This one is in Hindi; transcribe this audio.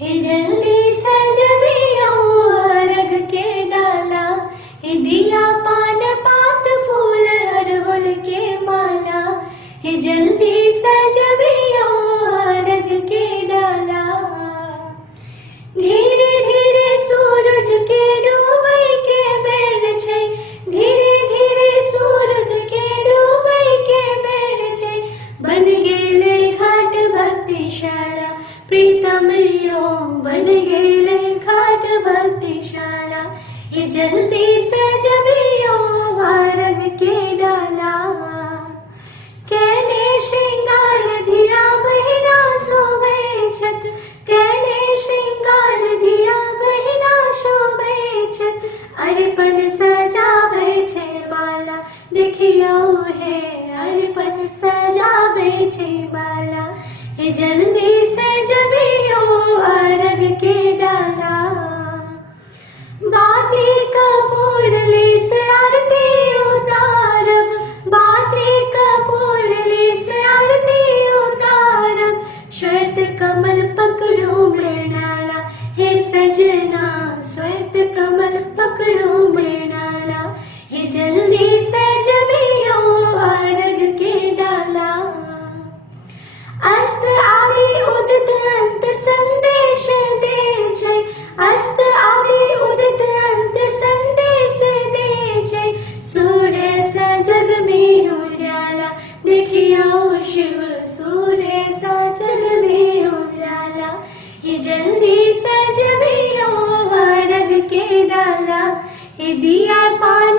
हे जल्दी सजबियो अर्घ के डाला, हे दिया पान पात फूल अड़हुल के माला। हे जल्दी सजबियो अर्घ के डाला। धीरे धीरे सूरज के डूबै के बेर छै, धीरे धीरे सूरज के डूबै के बेर छै। बन गेले घाट भक्तिशाला प्रीतम यो, बन गेले घाट भक्तिशाला। ये जल्दी सजबियो अर्घ के डाला। कहने श्रृंगार दिया बहिना शोभे छत, कहने श्रृंगार दिया बहिना शोभे छत। अरिपन सजावे छे बाला, देखियो हे अरिपन सजावे छे बाला। हे जल्दी सजबियो अर्घ के डाला। बाती कपूर ले से आरती उतारब, बाती कपूर ले से आरती उतारब। श्वेत कमल पकड़ो मृणाला, हे सजना श्वेत कमल पकड़ो मृणाला। हे जल्दी सजबियो अर्घ के डाला। अस्त आदि उदित अंत संदेश दे छै, अस्त आदि उदित अंत संदेश दे छै। सूर्य सा जग में उजाला, देखियो शिव सूर्य सा जग में उजाला। ये जल्दी सजबियो अर्घ के डाला। हे दिया पान